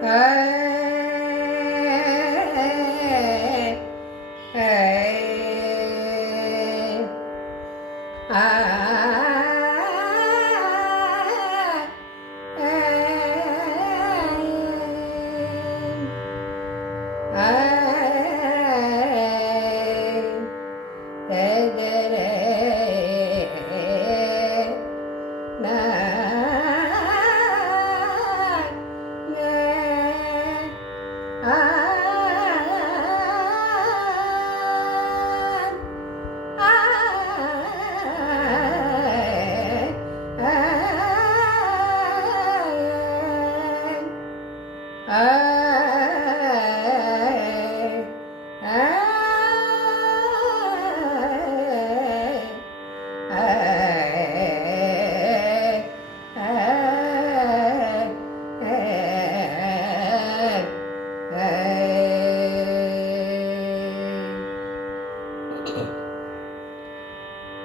Hey. Hey.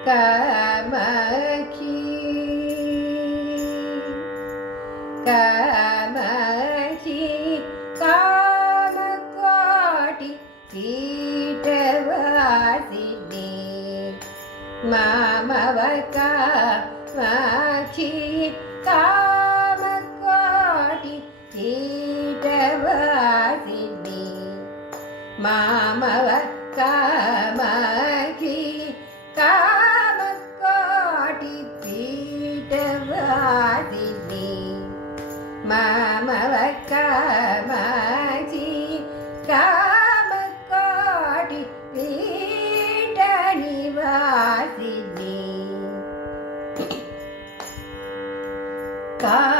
Gamage Gamage காமகாட்டி கீட்டவாசினி மாமவக மகி காமகாட்டி கீட்டவாசினி மாமவ cara.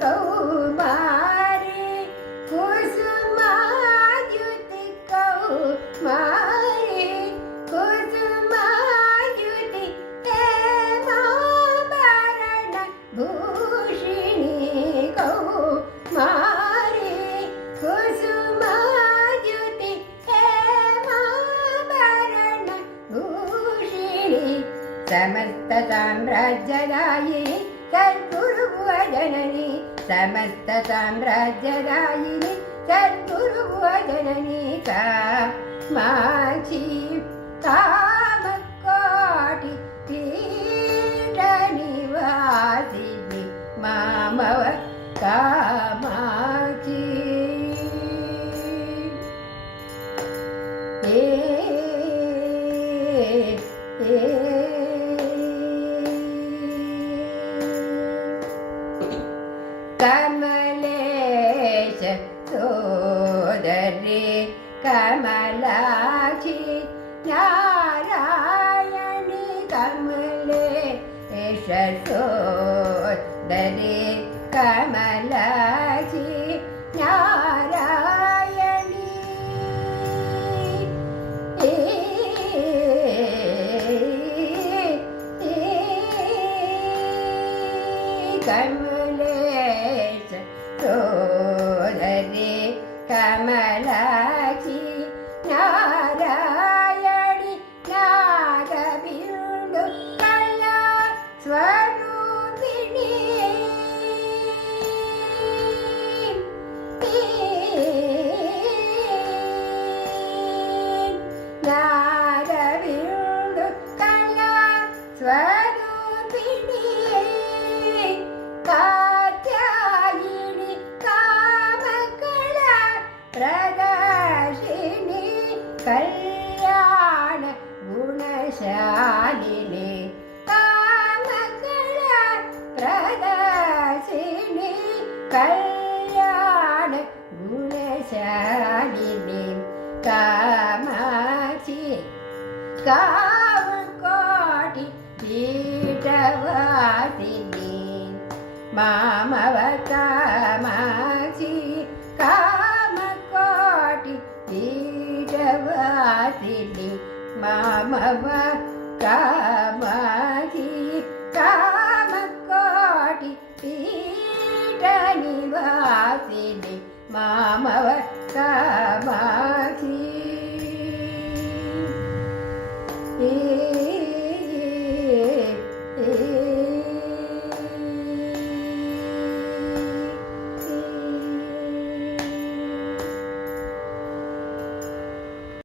Kaumari കുസുമായുതി Kaumari കുസുമായുതി ഹേമാഭരണ ഭൂഷിണി Kaumari കുസുമായുതി ഹേമാഭരണ ഭൂഷിണി. സമസ്ത സാമ്രാജ്യദായിനി सद्गुरुभुवजननी समस्तसाम्राज्यदायी सद्गुरुभुवजननी का माची कामकोटि कीटनिवासि मामव कामाची. ए कमलाक्षी नारायणी कमलेश सोदरे कमलाक्षी नारायणी कमलेश सोदरे कमलाक्षी കല്യാണ ഗുണശാലിനെ കാമകള പ്രദർശിനി കല്യാണ ഗുണശാലിനെ കാമാക്ഷി കാവൾക്കോടി വീട്ടവാസിനി മാമവ കാമാക്ഷി കാ ी मा काम कामकोटि पीठनिवासिनि मामव कामाहि